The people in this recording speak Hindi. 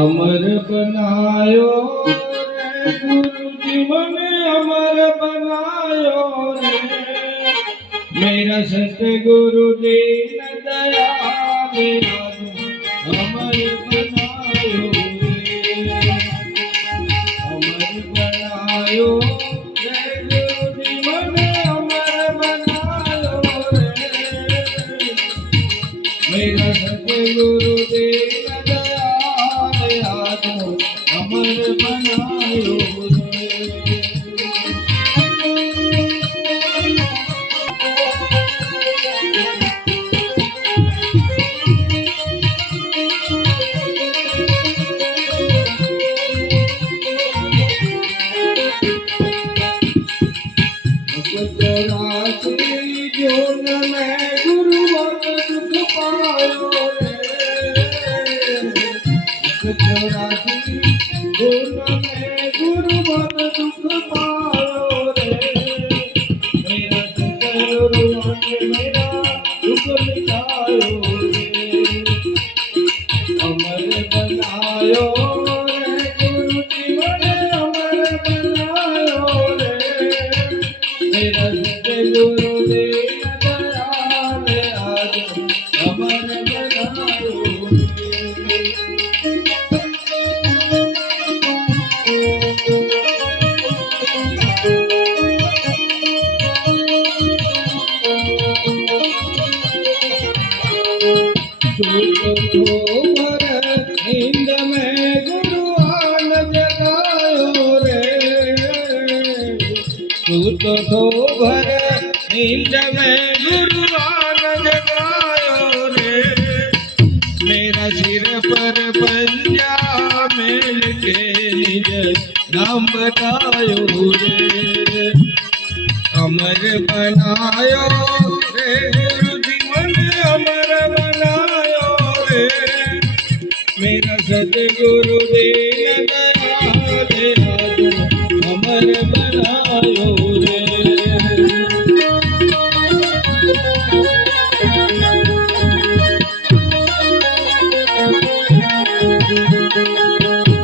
अमर बनायो रे गुरुजी मने अमर बनायो रे मेरा सतगुरु दीन दया अमर बनायो रे अमर बनायो रे गुरुजी मने अमर बनायो रे मेरा सतगुरु दीन अमर बनायो जोन में गुरु दुख पायो चौरासी जोन में गुरु दुख पायो रे मेरा सतगुरु मेरा दुख मिटायो रे अमर बनायो रे गुरु जीवन अमर बनायो रे मेरा सतगुरु नींद में गुरु आन जगायो रे सूत तो भर नींद में गुरु आन जगायो रे मेरा सिर पर पंजा मेल के निज नाम बतायो रे अमर बनायो रे गुरु जीवन अमर बनायो रे मेरा सतगुरु दीन दयाल अमर बनायो